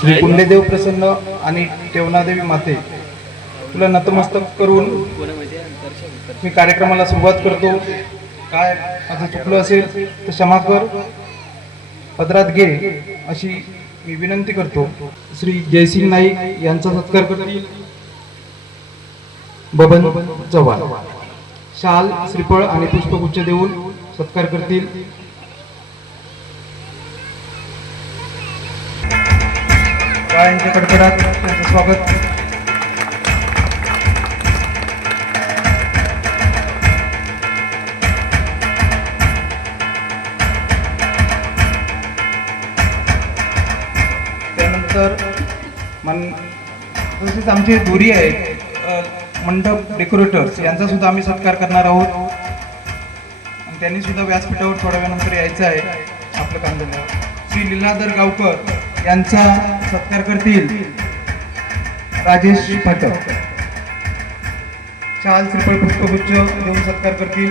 श्री पुण्यदेव प्रसन्न आणि टेवनादेवी माते तुला नतमस्तक करून मी कार्यक्रमाला सुरुवात करतो. काय माझं चुकलं असेल तर क्षमा कर, पदरात घे अशी मी विनंती करतो. श्री जयसिंग नाईक यांचा सत्कार करतील बबन चव्हाण. शाल, श्रीफळ आणि पुष्पगुच्छ देऊन सत्कार करतील यांच्या कडकडात त्यांचं स्वागत. त्यानंतर तसेच आमचे दोरी आहेत मंडप डेकोरेटर्स यांचा सुद्धा आम्ही सत्कार करणार आहोत आणि त्यांनी सुद्धा व्यासपीठावर थोड्या वेळानंतर यायचं आहे आपलं काम झाल्यावर. श्री लीलाधर गावकर यांचा सत्कार करतील राजेश फाटक. शाल, श्रीफळ, पुष्पगुच्छ देऊन सत्कार करतील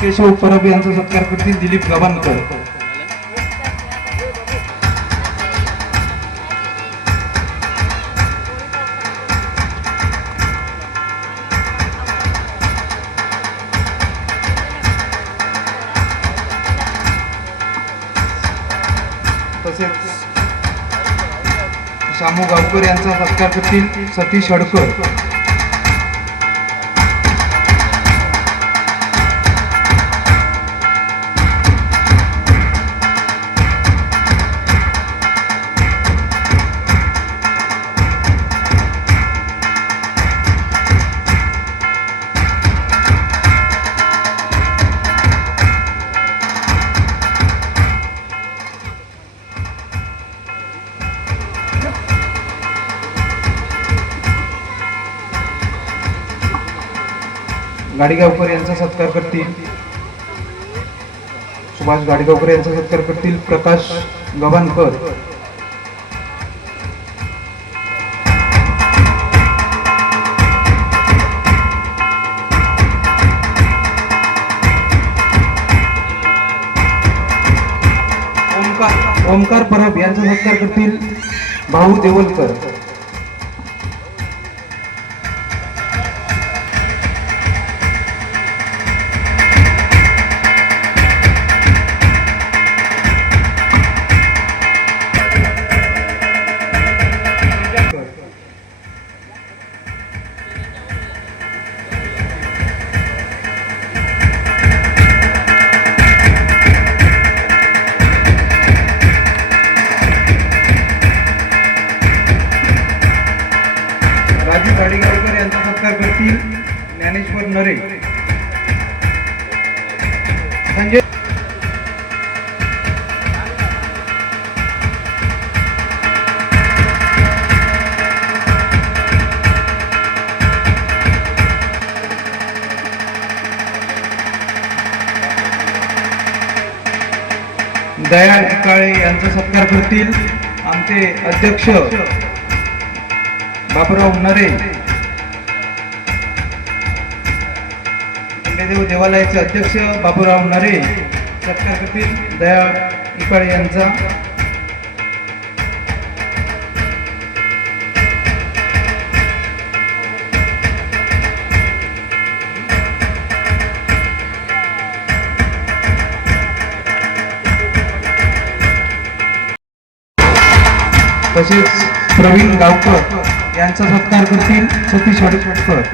केशव परब यांचा सत्कार करतील दिलीप गव्हाणकर. तसेच शामू गावकर यांचा सत्कार करतील सतीश हडकर. गाडीगावकर यांचा सत्कार करतील सुभाष गाडीगावकर यांचा सत्कार करतील प्रकाश गव्हाणकर. ओमकार परब यांचा सत्कार करतील भाऊ देवलकर. गाडीगावकर यांचा सत्कार करतील ज्ञानेश्वर नरे. संजय दया काळे यांचा सत्कार करतील आमचे अध्यक्ष बापूराव नरे. पुण्यदेव देवालयाचे अध्यक्ष बापूराव नरे सत्कार करतील दया इकाळे यांचा. तसेच प्रवीण गावकर यांचा सत्कार करतील सतीश हडकर.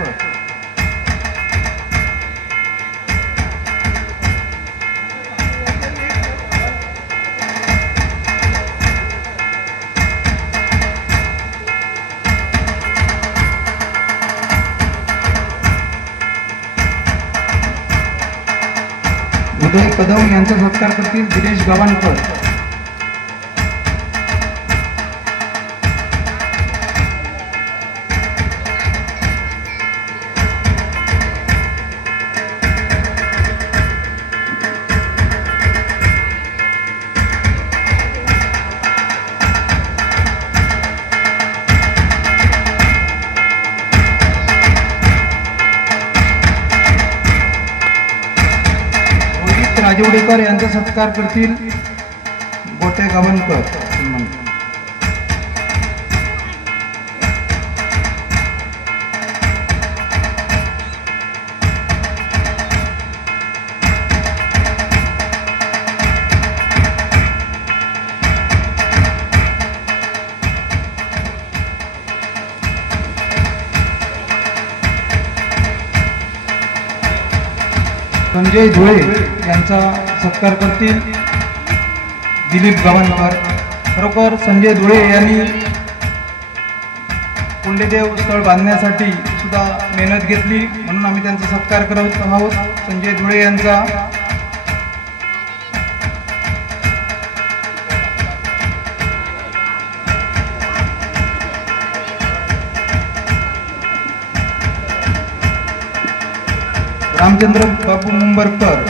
उदय कदम यांचा सत्कार करतील दिनेश गव्हाणकर. राजेवडेकर यांचा सत्कार करतील गोटे गव्हाणकर. संजय धुळे यांचा सत्कार करतील दिलीप गव्हाणकर. खरोखर संजय धुळे यांनी कुंडेदेव स्थळ बांधण्यासाठी सुद्धा मेहनत घेतली, म्हणून आम्ही त्यांचा सत्कार करत आहोत. संजय धुळे यांचा रामचंद्र बापू मुंबरकर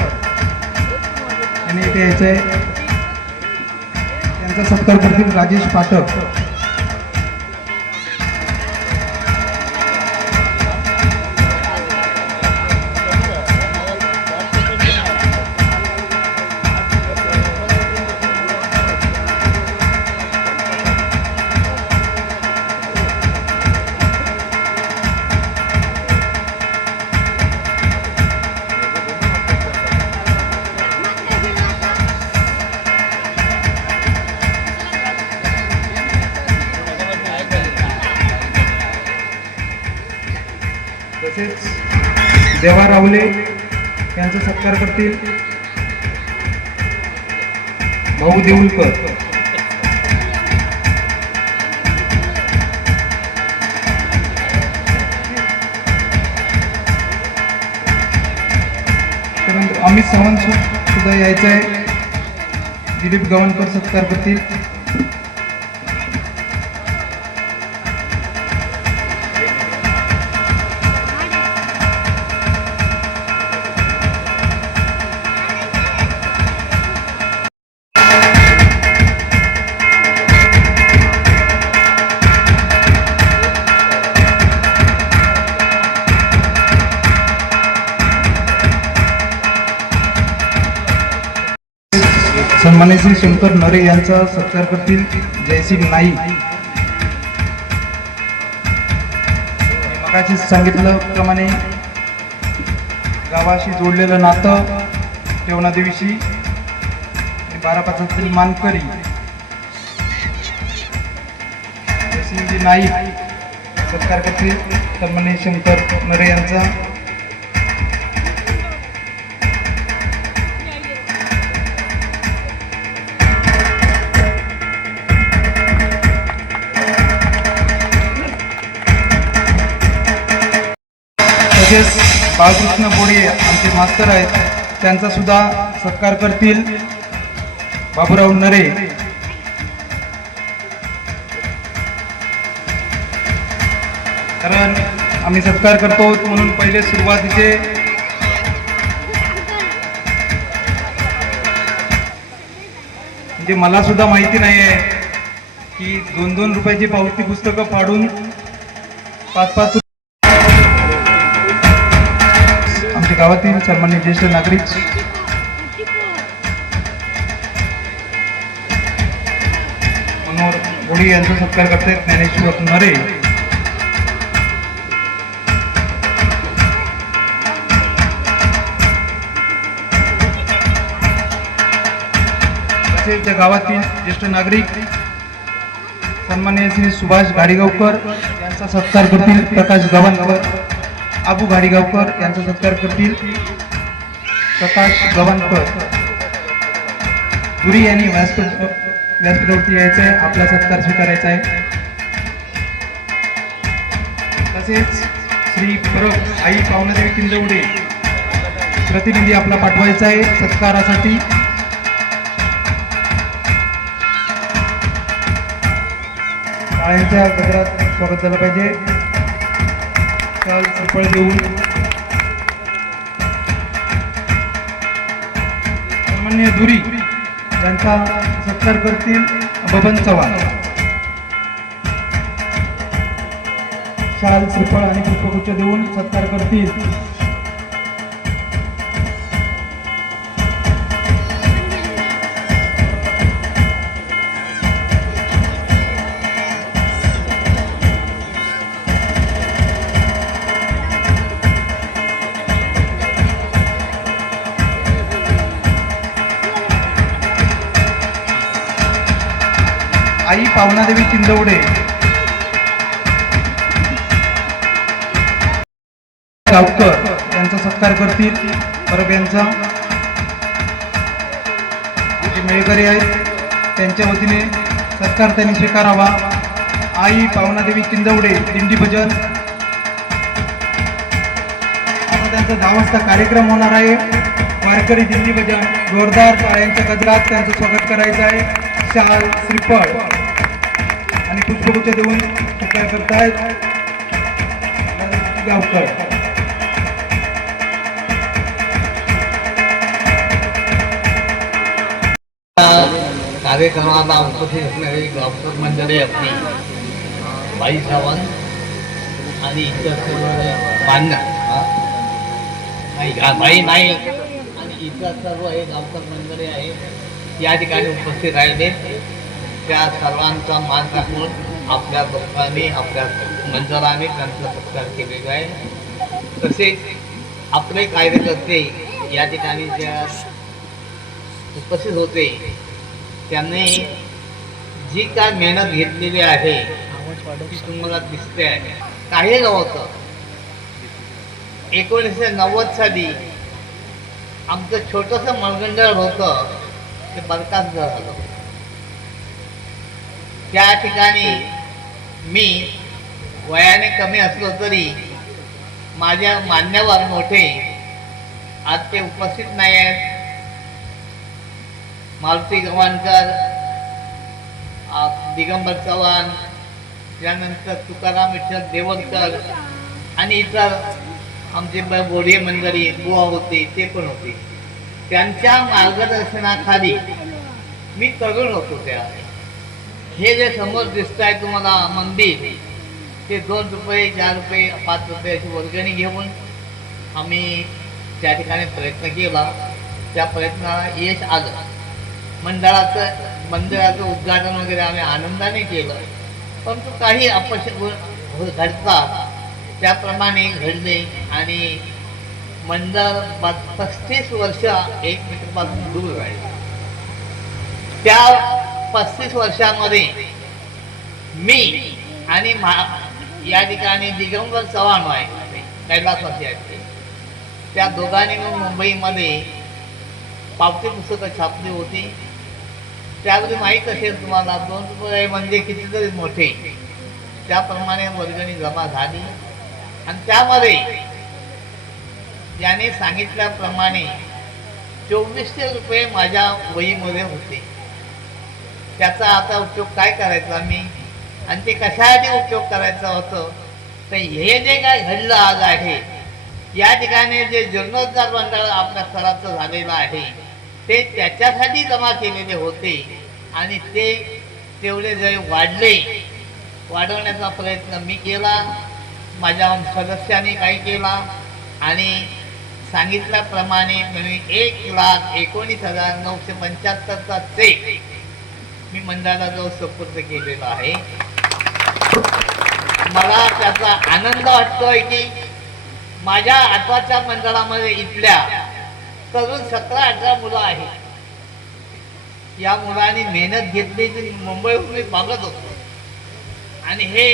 यांनी इथे यायचं आहे. त्यांचा सत्कार करतील राजेश पाठक. तसेच देवा रावले यांचा सत्कार करतील भाऊ देऊलकर. त्यानंतर अमित सावंत सुद्धा यायचं आहे. दिलीप गव्हाणकर सत्कार करतील. सन्माननीय श्री शंकर नरे यांचा सत्कार करतील जयसिंग नाईक. मगाशी सांगितल्याप्रमाणे गावाशी जोडलेलं नातं ठेवणादेवीशी 12-5 मानकरी जयसिंगजी नाईक सत्कार करतील सन्माननीय शंकर नरे यांचा. तसेच बाळकृष्ण बोडे आमचे मास्तर आहेत, त्यांचा सुद्धा सत्कार करतील बाबूराव नरे. कारण आम्ही सत्कार करतो म्हणून पहिले सुरुवातीचे म्हणजे मला सुद्धा माहिती नाही आहे की 2-2 रुपयाची पावती पुस्तकं फाडून 5-5 आमच्या गावातील सन्माननीय ज्येष्ठ नागरिक मनोहर घोडी यांचा सत्कार करतात ज्ञानेश्वर नरे. तसेच त्या गावातील ज्येष्ठ नागरिक सन्माननीय श्री सुभाष गाडीगावकर यांचा सत्कार करतील प्रकाश गव्हाणकर. आबू गाडीगावकर यांचा सत्कार करतील प्रकाश गव्हाणकर. धुरी यांनी व्यासपीठावरती यायचं आहे, आपला सत्कार स्वीकारायचा आहे. तसेच श्री परब आई पावनादेवी किंजवडे प्रतिनिधी आपला पाठवायचा आहे सत्कारासाठी. टाळ्यांच्या गजरात स्वागत झालं पाहिजे. श्रीफळ देऊन सामान्य धुरी यांचा सत्कार करतील बबन चव्हाण. शाल श्रीफळ आणि पुष्पगुच्छ देऊन सत्कार करतील आई पावनादेवी चिंदवडे गावकर यांचा सत्कार करतील. परब यांचा जे मेळकरी आहेत त्यांच्या वतीने सत्कार त्यांनी स्वीकारावा. आई पावनादेवी चिंदवडे दिंडी भजन. आता त्यांचा 10 वाजता कार्यक्रम होणार आहे. वारकरी दिंडी भजन जोरदार टाळ्यांच्या गजरात त्यांचं स्वागत करायचं आहे. शाल श्रीफळ आणि पुष्पगुच्छ देऊन सत्कार करतायत गावकर. कार्यक्रमाला उपस्थित असणारे गावकर मंडळी आपली बाई सावंत आणि इतर सर्व बांधणार बाई नाईक आणि इतर सर्व हे गावकर मंडळी आहे या ठिकाणी उपस्थित राहिले. त्या सर्वांचा मान राखून आपल्या लोकांनी आपल्या मंडळाने त्यांचा सत्कार केलेला आहे. तसेच आपले कार्यकर्ते या ठिकाणी ज्या उपस्थित होते त्यांनी जी काय मेहनत घेतलेली आहे ती तुम्हाला दिसते आहे. काही नव्हतं 1990 साली आमचं छोटंसं मळगंडळ होतं ते बरखास्त झालं. त्या ठिकाणी मी वयाने कमी असलो तरी माझ्या मान्यवर मोठे आज ते उपस्थित नाही आहेत. मारुती गव्हाणकर, दिगंबर चव्हाण, त्यानंतर तुकाराम विठ्ठल देवरकर आणि इतर आमचे बोढे मंडळी बुवा होते ते पण होते. त्यांच्या मार्गदर्शनाखाली मी तरुण होतो. त्या हे जे समोर दिसत आहे तुम्हाला मंदिर ते 2 रुपये 4 रुपये 5 रुपये अशी वर्गणी घेऊन आम्ही त्या ठिकाणी प्रयत्न केला. त्या प्रयत्नाला यश आलं. मंदिराचं उद्घाटन वगैरे आम्ही आनंदाने केलं. परंतु काही अपयश घडतात त्याप्रमाणे घडले आणि मंदिर 35 वर्ष एकमेकांपासून दूर राहिले. त्या 35 वर्षामध्ये मी आणि या ठिकाणी दिगंबर चव्हाण आहे कैलासवासी आहेत त्या दोघांनी मुंबईमध्ये पावती पुस्तकं छापली होती. त्यामध्ये माहीत असेल तुम्हाला 2 रुपये म्हणजे कितीतरी मोठे. त्याप्रमाणे वर्गणी जमा झाली आणि त्यामध्ये याने सांगितल्याप्रमाणे 2400 रुपये माझ्या वहीमध्ये होते. त्याचा आता उपयोग काय करायचा मी आणि ते कशासाठी उपयोग करायचं होतं तर हे जे काय घडलं आज आहे या ठिकाणी जे जीर्णोद्धार मंडळ आपल्या स्तराचं झालेलं आहे ते त्याच्यासाठी जमा केलेले होते आणि ते तेवढे जरी वाढवण्याचा प्रयत्न मी केला. माझ्या सदस्यांनी काही केला आणि सांगितल्याप्रमाणे मी 1,19,975चा चेक मी मंडळाला जो सुपूर्द केलेला आहे. मला त्याचा आनंद वाटतोय की माझ्या आठवाच्या मंडळामध्ये इथल्या तरुण 17-18 मुलं आहेत. या मुलांनी मेहनत घेतली ती मुंबईहून मी मागत होतो आणि हे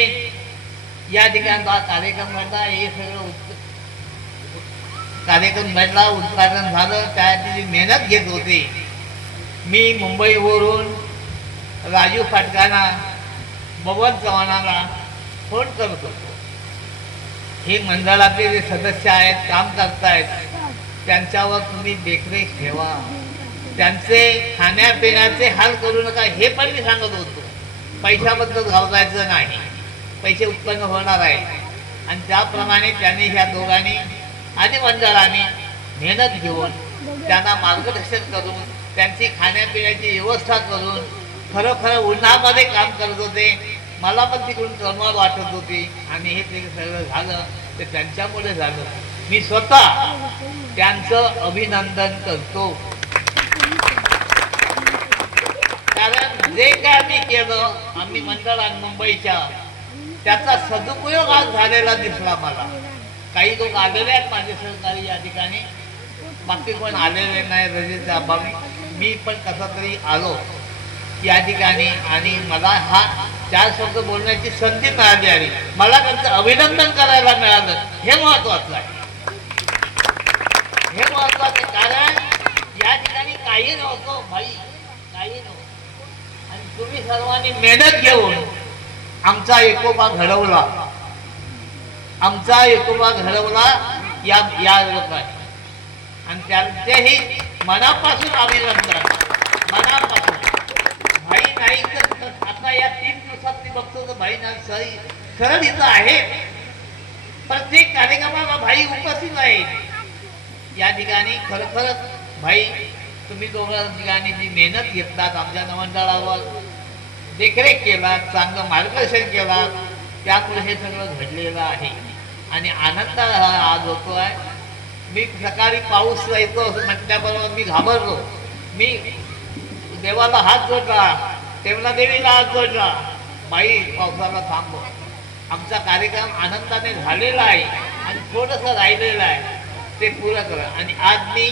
या ठिकाणी कार्यक्रम घडला. हे सगळं कार्यक्रम घडला उद्घाटन झालं त्याची मेहनत घेत होते. मी मुंबईवरून राजू फाटकांना बबन चव्हाणाला फोन करत होतो. हे मंडळातले जे सदस्य आहेत काम करतायत त्यांच्यावर तुम्ही देखरेख ठेवा. त्यांचे खाण्यापिण्याचे हाल करू नका हे पण मी सांगत होतो. पैशाबद्दल घाबरायचं नाही. पैसे उत्पन्न होणार आहे आणि त्याप्रमाणे त्यांनी ह्या दोघांनी आणि मंडळाने मेहनत घेऊन त्यांना मार्गदर्शन करून त्यांची खाण्यापिण्याची व्यवस्था करून खरं उन्हामध्ये काम करत होते. मला पण तिकडून तळमळ वाटत होती आणि हे ते सगळं झालं ते त्यांच्यामुळे झालं. मी स्वतः त्यांचं अभिनंदन करतो. कारण जे काय आम्ही केलं आम्ही मंडळात मुंबईच्या त्याचा सदुपयोग आज झालेला दिसला मला. काही लोक आलेले आहेत माझे सहकारी या ठिकाणी, बाकी कोण आलेले नाही रजेच्या अभावी. मी पण कसा तरी आलो या ठिकाणी आणि मला हा 4 शब्द बोलण्याची संधी मिळाली आहे. मला त्यांचं अभिनंदन करायला मिळालं हे महत्वाचं आहे. हे महत्वाचं, कारण या ठिकाणी काही नव्हतं भाई, काही नव्हतं आणि तुम्ही सर्वांनी मेहनत घेऊन आमचा एकोपा घडवला, आमचा एकोपा घडवला या लोकांनी आणि त्यांचेही मनापासून अभिनंदन, मनापासून. भाई नाही तर आता या 3 दिवसात मी बघतो तर भाई नाही सरळ इथं आहे, प्रत्येक कार्यक्रमाला भाई उपस्थित आहे या ठिकाणी. खरोखरच भाई तुम्ही दोघं ठिकाणी जी मेहनत घेतलात, आमच्या नवमंडळावर देखरेख केला, चांगलं मार्गदर्शन केला, त्यामुळे हे सगळं घडलेलं आहे आणि आनंद आज होतो आहे. मी सकाळी पाऊस येतो म्हटल्याबरोबर मी घाबरलो, मी देवाला हात जोडला, तेवला देवीला हात जोडला, बाई पावसाला थांबव. आमचा कार्यक्रम आनंदाने झालेला आहे आणि थोडंसं राहिलेलं आहे ते पुरं करा. आणि आज मी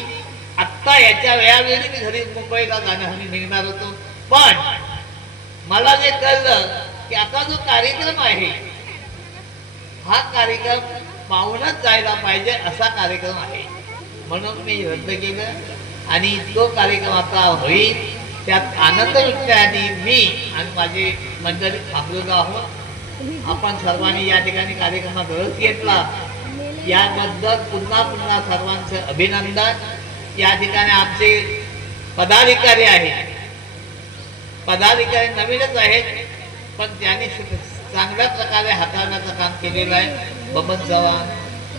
आत्ता याच्या वेळावेळी मी घरी मुंबईला जाण्यासाठी निघणार होतो, पण मला जे कळलं की आता जो कार्यक्रम आहे हा कार्यक्रम पाहूनच जायला पाहिजे असा कार्यक्रम आहे, म्हणून मी रद्द केलं आणि तो कार्यक्रम आता होईल. त्यात आनंद लुटण्यासाठी मी आणि माझी मंडळी थांबलेलो आहोत. आपण सर्वांनी या ठिकाणी कार्यक्रमात रस घेतला याबद्दल पुन्हा पुन्हा सर्वांचं अभिनंदन. या ठिकाणी आमचे पदाधिकारी आहेत, पदाधिकारी नवीनच आहेत पण त्यांनी चांगल्या प्रकारे हाताळण्याचं काम केलेलं आहे. बबन चव्हाण,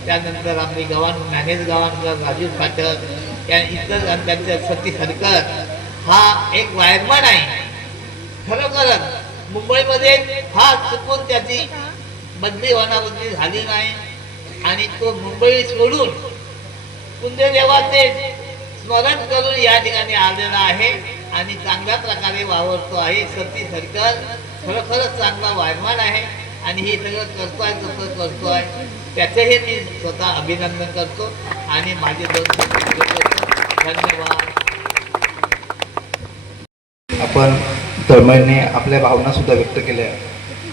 त्यानंतर आपले गव्हाण मॅनेज गव्हाणकर, राजू पाठक या इतर त्यांच्या सती सरकर हा एक वायरमॅन आहे. खरोखरच मुंबईमध्ये हा चुकून त्याची बदली होण्याबदली झाली नाही आणि तो मुंबई सोडून कुंदेदेवाचे स्मरण करून या ठिकाणी आलेला आहे आणि चांगल्या प्रकारे वावरतो आहे. सती सरकर खरोखरच चांगला वायरमॅन आहे आणि हे सगळं करतोय, तसं करतोय, त्याचंही मी स्वतः अभिनंदन करतो आणि माझे 2 शब्द करतो. धन्यवाद. आपण तळमळीने आपल्या भावना सुद्धा व्यक्त केल्या,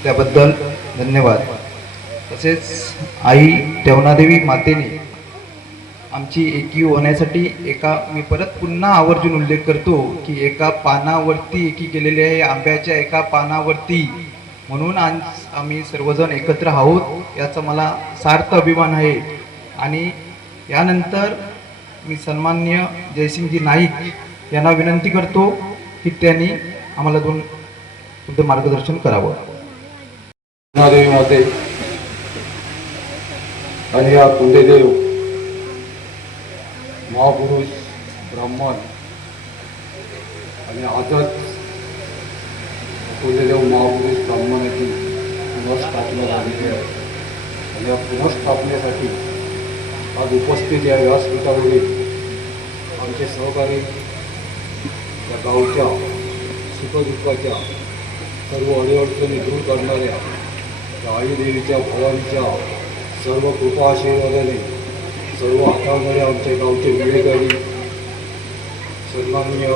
त्याबद्दल धन्यवाद. तसेच आई तेवनादेवी मातेने आमची एकी होण्यासाठी मी परत पुन्हा आवर्जून उल्लेख करतो की एका पानावरती एकी केलेली आहे, आंब्याच्या एका पानावरती, म्हणून आज आम्ही सर्वजण एकत्र आहोत याचा मला सार्थ अभिमान आहे. आणि यानंतर मी सन्माननीय जयसिंगजी नाईक यांना विनंती करतो की त्यांनी आम्हाला 2 शब्द मार्गदर्शन करावं. देवी माते आणि या कुंदेदेव महापुरुष ब्राह्मण आणि आजच कुंदेदेव महापुरुष ब्राह्मणाची पुनर्स्थापना झालेली आहे आणि या पुनर्स्थापनेसाठी आज उपस्थित या व्यासपीठावरील आमचे सहकारी या गावच्या सुखदुःखाच्या सर्व अडीअडचणी दूर करणाऱ्या त्या आईदेवीच्या भवानीच्या सर्व कृपा आशीर्वादाने सर्व हाताळणाऱ्या आमच्या गावचे विवेकरी सन्माननीय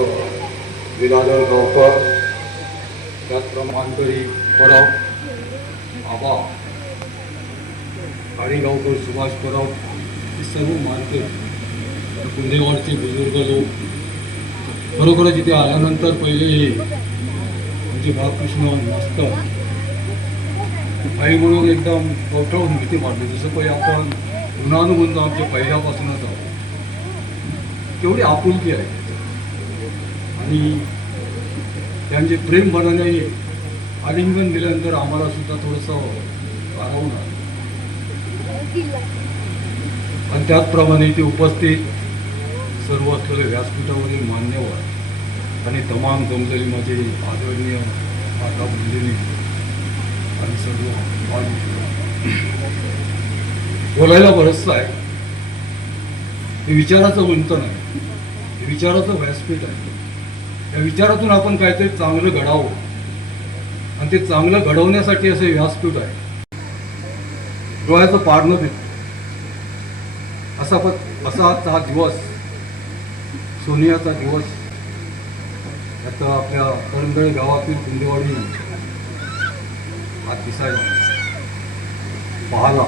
विलाधर गावकर, त्याचप्रमाणे परब आबा गाडी गावकर, सुभाष परब, हे सर्व मानकरी कुंदेवाडचे बुजुर्ग लोक. खरोखरच इथे आल्यानंतर पहिले म्हणजे बाळकृष्ण मास्तर आई म्हणून एकदम कवठवून भीती वाटली, जसं काही आपण गुणानुगुण आमच्या पहिल्यापासूनच आहोत, तेवढी आपुलकी आहे आणि त्यांचे प्रेम बनाने आलिंगन दिल्यानंतर आम्हाला सुद्धा थोडंसं वाढवून आलं. आणि त्याचप्रमाणे इथे उपस्थित सर्व असलेले व्यासपीठावरील मान्यवर आणि तमाम जमलेली माझे आदरणीय माता भगिनी आणि सर्व बोलायला बरंचसं आहे. हे विचाराचं गुंतन आहे, हे विचाराचं व्यासपीठ आहे. या विचारातून आपण काहीतरी चांगलं घडावं आणि ते चांगलं घडवण्यासाठी असे व्यासपीठ आहे. डोळ्याचं पारणं देत असा हा दिवस, सोनियाचा दिवस आता आपल्या करंगळी गावातील कुंदेवाडी हा दिसायला पाहला.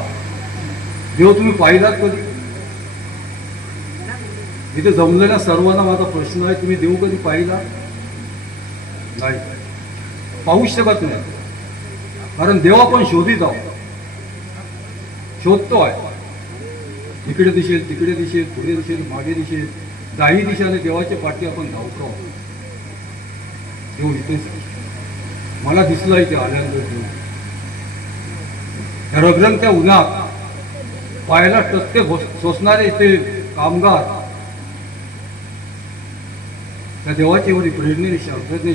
देव तुम्ही पाहिलात कधी? इथे जमलेल्या सर्वांना माझा प्रश्न आहे, तुम्ही देव कधी पाहिला? नाही, पाहू शकत नाही. कारण देव आपण शोधित आहोत, शोधतो आहे. इकडे दिसेल, तिकडे दिसेल, पुढे दिसेल, मागे दिसेल, दाही दिशाने देवाच्या पाठी आपण धावतो आहोत. देव इथेच आहे. मला दिसला इथे आल्यानंतर देव रगरंगत्या उन्हात पायाला टक्के सोसणारे ते कामगार त्या देवाच्या एवढी प्रेरणेने श्रद्धेने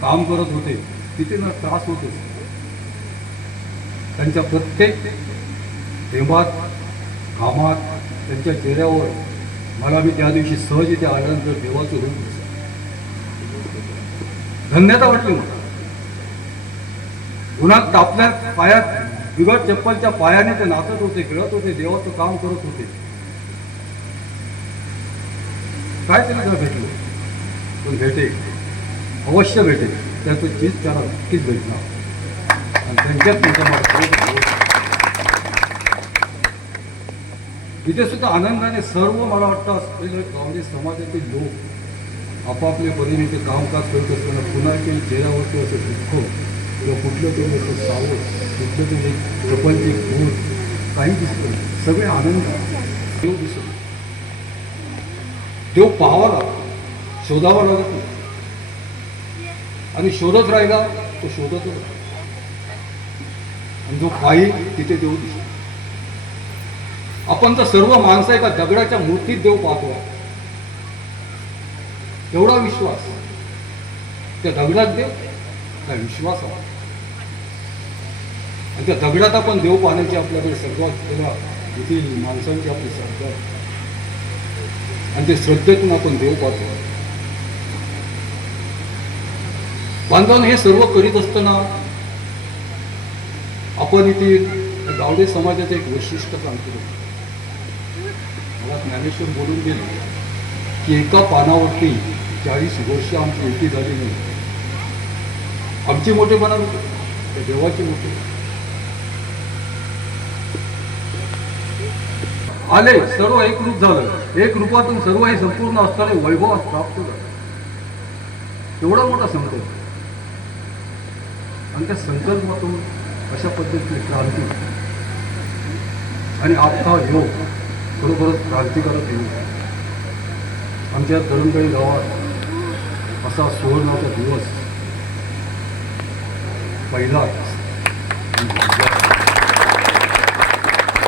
काम करत होते. तिथे ना त्रास होते. त्यांच्या प्रत्येक थेंबात, घामात, त्यांच्या चेहऱ्यावर मला मी त्या दिवशी सहज इथे आल्यानंतर देवाचं रूप दिसलं. धन्यता वाटली मला. उन्हात तापल्या पायात बिगट चप्पलच्या पायाने ते नाचत होते, खेळत होते, देवाचं काम करत होते. काय तरी का भेटलो, पण भेटेल, अवश्य भेटेल. त्याचं चीज त्याला नक्कीच भेटणार. आणि त्यांच्यात तुमच्या इथे सुद्धा आनंदाने सर्व मला वाटतं असलेले गावडे समाजातील लोक आपापल्या परीने ते कामकाज करत असताना पुन्हा काही चेहऱ्यावरती असं दुःख किंवा कुठलं तरी असं सावध, कुठलं तरी प्रपंचिक भूत काही दिसतं. सगळे आनंद देव दिसतो. देव पाहावा लागतो, शोधावा लागत नाही. आणि शोधत राहिला तो शोधतच राहिला. आणि जो पाहिल तिथे देव दिसतो. आपण तर सर्व माणसं एका दगडाच्या मूर्तीत देव पाहतो. एवढा विश्वास त्या दगडात देव, त्या विश्वासात. आणि त्या दगडात आपण देव पाहण्याची आपल्याकडे सर्वात पहिला येथील माणसांची आपली श्रद्धा आहे. आणि ते श्रद्धेतून आपण देव पाहतो. बांधवांनो, हे सर्व करीत असताना आपण इथे गावडे समाजाचं एक वैशिष्ट्य सांगतो. मला ज्ञानेश्वर बोलून गेले की एका पानावरती 40 वर्ष आमची एकी झाली नाही. आमची मोठेपणा होते, त्या देवाची मोठे आले. सर्व एक रूप झालं. एक रूपातून सर्व हे संपूर्ण असणारे वैभव प्राप्त झालं. एवढा मोठा संकल्प. आणि त्या संकल्पातून अशा पद्धतीने क्रांती आणि आत्ता योग खरोखरच क्रांतिकारक योग. आमच्या करंगळी गावात असा सुवर्णाचा दिवस पहिलाच.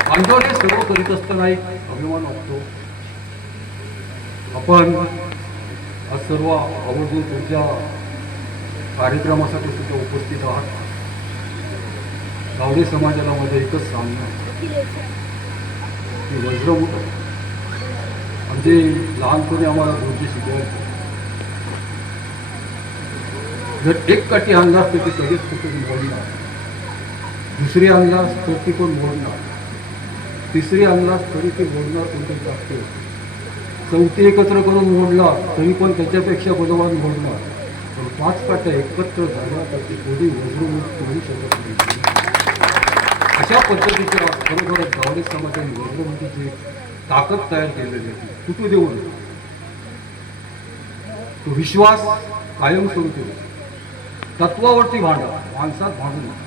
बांधवाने सर्व करीत असताना एक अभिमान वाटतो. आपण आज सर्व आवर्जून तुमच्या कार्यक्रमासाठी सुद्धा उपस्थित आहात. गावडे समाजाला माझं एकच सांगणं की वज्रमुठ म्हणजे लहानपणी आम्हाला गुरुजी शिकवायचे. जर एक काठी आणलास तर ती कधीच कुठून मोडणार, दुसरी आणलास तर ती पण मोडणार, तिसरी आणलास तरी ती मोडणार कोणत्या जास्त, चौथी एकत्र करून मोडला तरी पण त्याच्यापेक्षा बलवान मोडणार. पण 5 काट्या एकत्र झाल्या तर ती कोणी वज्रमुठ करू शकत नाही. अशा पद्धतीच्या खरोखरच गावडे समाजाने वज्रमुठीची ताकद तयार केलेली होती. तुटू देऊ नये. तो विश्वास कायमस्वरूपी तत्वावरती भांडा, माणसात भांडू नये.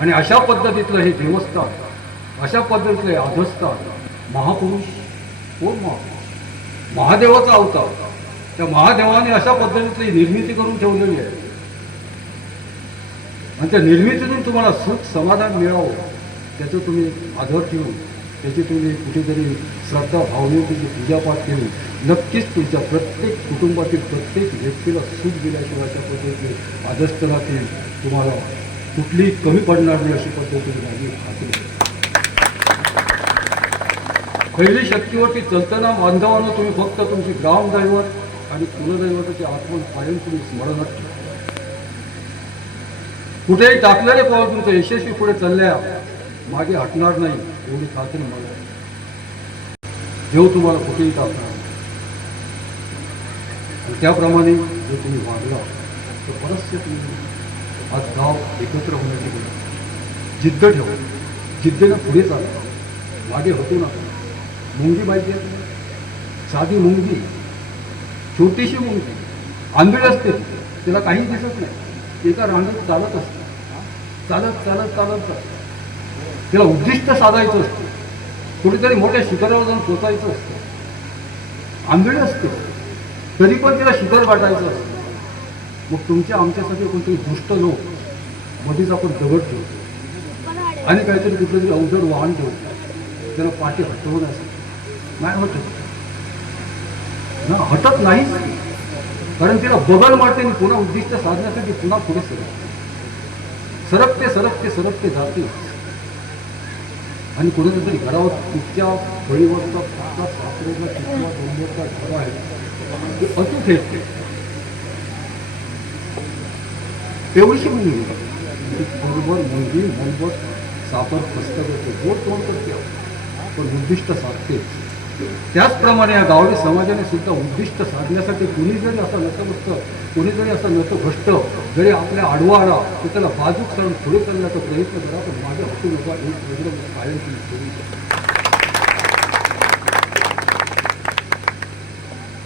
आणि अशा पद्धतीतलं हे देवस्थान, अशा पद्धतीतलं हे आधस्थान, महापुरुष कोण? महापुरुष महादेवाचा अवतार. त्या महादेवाने अशा पद्धतीतली निर्मिती करून ठेवलेली आहे. आणि त्या निर्मितीतून तुम्हाला सुख समाधान मिळावं त्याचं तुम्ही आदर ठेवून, त्याची तुम्ही कुठेतरी श्रद्धा भावनेची पूजापाठ केली, नक्कीच तुमच्या प्रत्येक कुटुंबातील प्रत्येक व्यक्तीला सुख दिल्याशिवाय अशा पद्धतीने आदर्श राहतील. तुम्हाला कुठलीही कमी पडणार नाही अशी पद्धतीने माझी खात्री आहे. पहिली शक्तीवरती चलताना बांधवांना तुम्ही फक्त तुमची ग्रामदैवत आणि कुलदैवताची आठवण कायम तुम्ही स्मरणात ठेवा. कुठेही टाकलेले पाऊल तुमचं यशस्वी पुढे चालल्या मागे हटणार नाही एवढी खात्री मला आहे. देव तुम्हाला कुठेही टाकणार. त्याप्रमाणे जर तुम्ही वागला तर बरंचसे तुम्ही आज गाव एकत्र होण्याची गरज जिद्द ठेवा, जिद्दीनं पुढे चाला, मागे होतो नका. मुंगी माहिती आहे तुम्हाला? साधी मुंगी, छोटीशी मुंगी, आंधळी असते, तिला काही दिसत नाही, एका रांगेत चालत असते, चालत चालत चालत चालत तिला उद्दिष्ट साधायचं असतं, कुठेतरी मोठ्या शिखरावर जाऊन पोचायचं असतं, आंधळी असते तरी पण तिला शिखर गाठायचं असतं. मग तुमच्या आमच्यासाठी कोणतरी दुष्ट लोक मध्येच आपण दगड ठेवतो आणि काहीतरी कुठलं तरी अवजड वाहन ठेवतो, त्याला पाठी हटवण्यासाठी नाही हटत ना, हटत नाहीच, कारण तिला बगल मारते आणि पुन्हा उद्दिष्ट साधण्यासाठी पुन्हा पुढे सरकते सरकते सरकते जाते. आणि कोणाचं तरी घरावर तुमच्या बळीवरचा फुटका सापडेला किंवा डोंगरचा घर आहे ते अचूक येते तेवढीशी मुलगी बरोबर मुलगी मनभर सापर फस्त करते, गोड तोड करते, पण उद्दिष्ट साधते. त्याचप्रमाणे या गावडी समाजाने सुद्धा उद्दिष्ट साधण्यासाठी कुणी जरी असं नतमस्त, कुणी जरी असं नतभ्रष्ट जरी आपल्या आडवा आला तर त्याला बाजूक सरून पुढे चालण्याचा प्रयत्न करा, पण माझ्या हटू नका, एक वेगळं कायम तुम्ही करू शकता.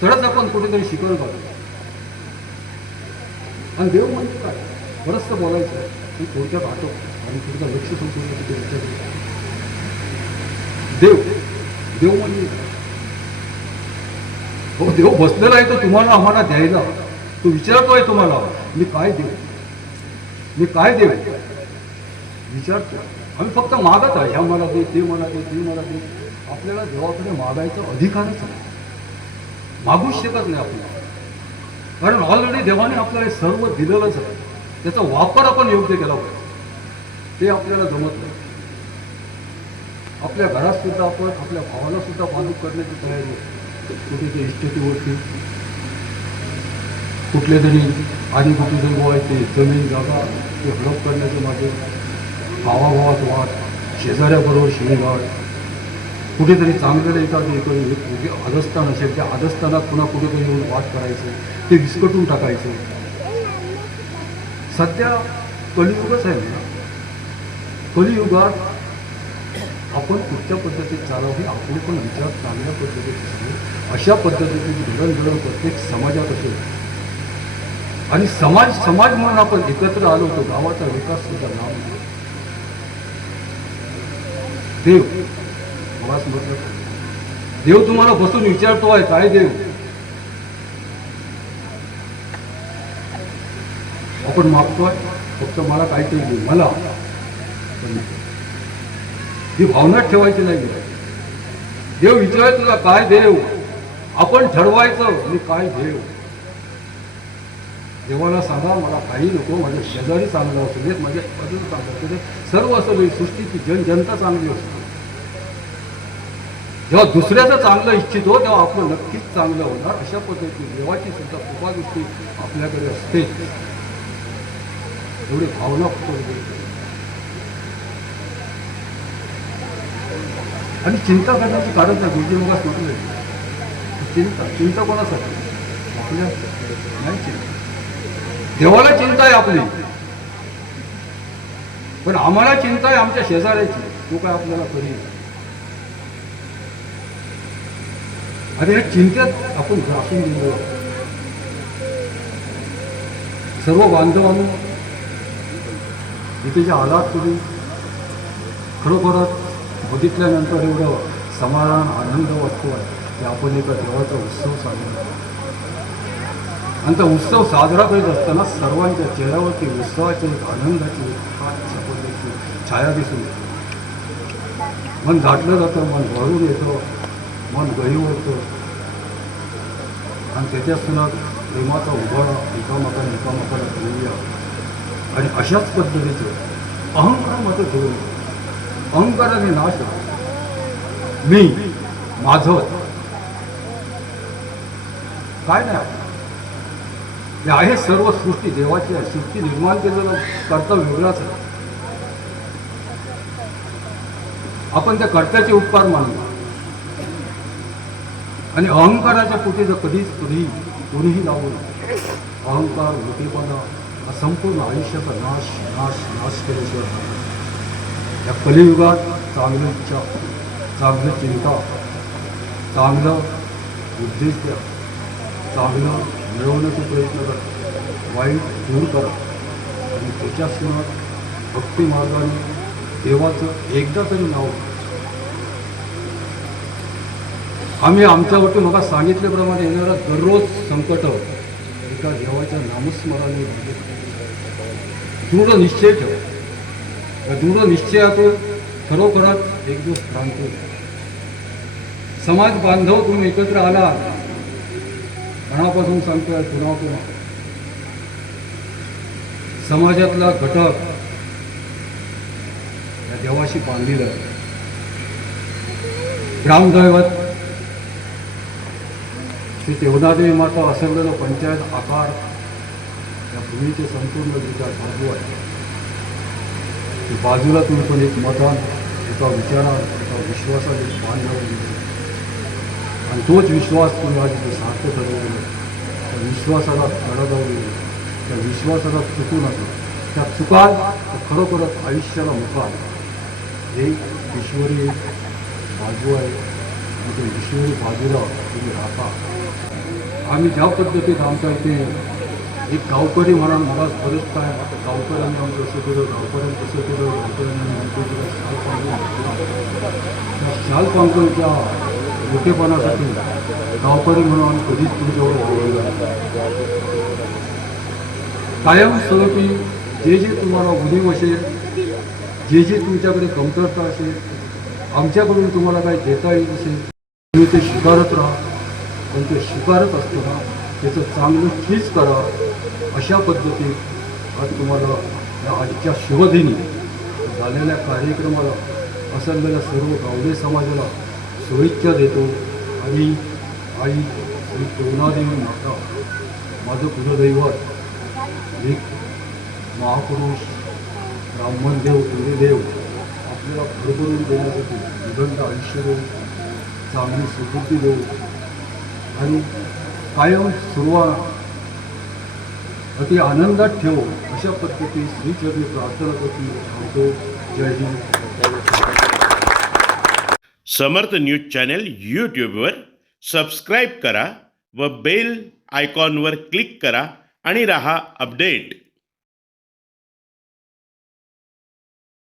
तरच आपण कुठेतरी शिकवलं पाहिजे. आणि देव म्हणजे काय, बरंचसं बोलायचं आहे, पण थोडक्यात आठवतं आणि तुमचं लक्ष संपूर्ण तिथे विचार. देव देव म्हणजे हो, देव बसलेला आहे तो तुम्हाला आम्हाला द्यायला. तो विचारतोय तुम्हाला, मी काय देऊ, मी काय देऊ विचारतो. आम्ही फक्त मागत आहे, ह्या मला दे, ते मला दे, ते मला दे. आपल्याला देवाकडे मागायचा अधिकारच आहे, मागूच शकत नाही आपल्याला, कारण ऑलरेडी देवाने आपल्याला सर्व दिलेलंच आहे. त्याचा वापर आपण योग्य केला पाहिजे, ते आपल्याला जमत नाही. आपल्या घरात सुद्धा आपण आपल्या भावाला सुद्धा बाजूक करण्याची तयारी होती, कुठेतरी इस्टेटीवरती कुठले तरी आधी कुठे तरी गोवायचे जमीन जागा ते हडप करण्याचे माझे भावाभावात वाद, शेजाऱ्याबरोबर शिवीगाळ, कुठेतरी चांगलेलं एखादी आदस्थान असेल त्या आदस्थानात पुन्हा कुठेतरी येऊन वाद करायचं, ते विस्कटून टाकायचं. सध्या कलियुगच आहे ना, कलियुगात आपण कुठच्या पद्धतीत चालावं, आपले पण विचार चांगल्या पद्धतीचे सांगू, अशा पद्धतीने धडणधडण प्रत्येक समाजात असेल. आणि समाज म्हणून आपण एकत्र आलो होतो, गावाचा विकास सुद्धा नाव देव. मला म्हटलं देव तुम्हाला बसून विचारतो आहे, काय देव आपण मागतोय, फक्त मला काहीतरी देऊ, मला ही भावना ठेवायची नाही. देव विचाराय तुला काय देव, आपण ठरवायचं मी काय देव. देवाला सांगा मला काही नको, माझ्या शेजारी चांगलं असू देत, माझ्या बाजूला चांगलं असू देत, सर्व असं देईल, सृष्टीची जनता चांगली असते. जेव्हा दुसऱ्याचं चांगलं इच्छितो तेव्हा आपलं नक्कीच चांगलं होणार. अशा पद्धतीने देवाची सुद्धा कृपा दृष्टी आपल्याकडे असते. एवढी भावना आणि चिंता करण्याची कारण नाही. गुरुजी मगाच म्हटलं चिंता कोणासाठी, आपल्या नाही चिंता, देवाला चिंता आहे आपली, पण आम्हाला चिंता आहे आमच्या शेजाऱ्याची, तो काय आपल्याला करील. आणि या चिंतेत आपण ग्रासून गेलो. सर्व बांधवांनो इथे जे आलात तुम्ही, खरोखरच बघितल्यानंतर एवढं समाधान आनंद वाटतो आहे की आपण एका देवाचा उत्सव साजरा करतो. आणि तो उत्सव साजरा करीत असताना सर्वांच्या चेहऱ्यावरती उत्सवाची एक आनंदाची पद्धतीची छाया दिसून येते. मन दाटलं जातं, मन भरून येतं, मन गहीव होतं आणि त्याच्यात सुद्धा प्रेमाचा उभारा एकामेकाला देऊया. आणि अशाच पद्धतीचं अहंकार मात्र ठेवू नये. अहंकाराने नाश होतो. मी माझं काय नाही हे आहे, सर्व सृष्टी देवाची आहे. सृष्टी निर्माण केलेलं कर्तव्य वेगळाच आहे. आपण त्या कर्त्याचे उपकार मानतो आणि अहंकाराच्या पोटी जर कधी कोणीही लावू नये. अहंकार, मोठेपणा हा संपूर्ण आयुष्याचा नाश नाश नाश केल्याशिवाय नाही. या कलियुगात चांगलं इच्छा, चांगलं चिंता, चांगलं उद्देश द्या, चांगलं मिळवण्याचा प्रयत्न करा, वाईट दूर करा आणि त्याच्याशिवाय भक्ती मार्गाने देवाचं एकदा तरी नाव. आम्ही आमच्यावरती मग सांगितल्याप्रमाणे येणारा दररोज संकट एका देवाच्या नामस्मरणाने दृढ निश्चय ठेवा. या दृढ निश्चयातून खरोखरच एक दिवस क्रांती होईल. समाज बांधव तुम्ही एकत्र आला, मनापासून सांगतोय पुन्हा पुन्हा, समाजातला घटक या देवाशी बांधलेला आहे. ग्रामदैवत श्री देवनादेवी माता असलेलं पंचायत आकार या भूमीचे संपूर्णरित्या बाजू आहे. ते बाजूला तुम्ही पण एक मतान, एका विचारात, एका विश्वासाने बांधलं आणि तोच विश्वास तुम्ही आज इथे सार्थ ठरवलेला. त्या विश्वासाला तडा जाऊ, त्या विश्वासाला चुकू नका. त्या चुकाल तर खरोखरच आयुष्याला मुकाल. हे ईश्वरी बाजू आहे आणि त्या ईश्वरी बाजूला तुम्ही राहता. आम्ही ज्या पद्धतीत आमच्या इथे एक गावकरी म्हणून मला बरंच काय गावकऱ्यांनी आमचं कसं केलं, गावकऱ्यांनी कसं केलं, गावकऱ्यांनी आमच्या इथे शाल पांघरून, त्या शाल पांघरूच्या मोठेपणासाठी गावकरी म्हणून आम्ही कधीच तुमच्यावर वावरलं नाही. कायमस्वरूपी जे जे तुम्हाला उणीव असेल, जे जे तुमच्याकडे कमतरता असेल, आमच्याकडून तुम्हाला काही देता येत असेल, तुम्ही ते स्वीकारत राहा. पण ते स्वीकारत असताना त्याचं चांगलं चीज करा. अशा पद्धतीत आज तुम्हाला या आजच्या शुभदिनी झालेल्या कार्यक्रमाला असलेल्या सर्व गावडे समाजाला शुभेच्छा देतो. आणि आई श्री देवनादेवी माता, माझं कुलदैवत, एक महापुरुष ब्राह्मणदेव, सूर्यदेव आपल्याला भरभरून देण्यासाठी निबंध आयुष्य देऊ, चांगली सुकृती देऊ आणि कायम सुरुवात अति आनंदात ठेवू, अशा पद्धती श्रीचरणी प्रार्थना करतो. जय हिंद. समर्थ न्यूज चॅनल यूट्यूबवर सबस्क्राईब करा व बेल आयकॉनवर क्लिक करा आणि रहा अपडेट.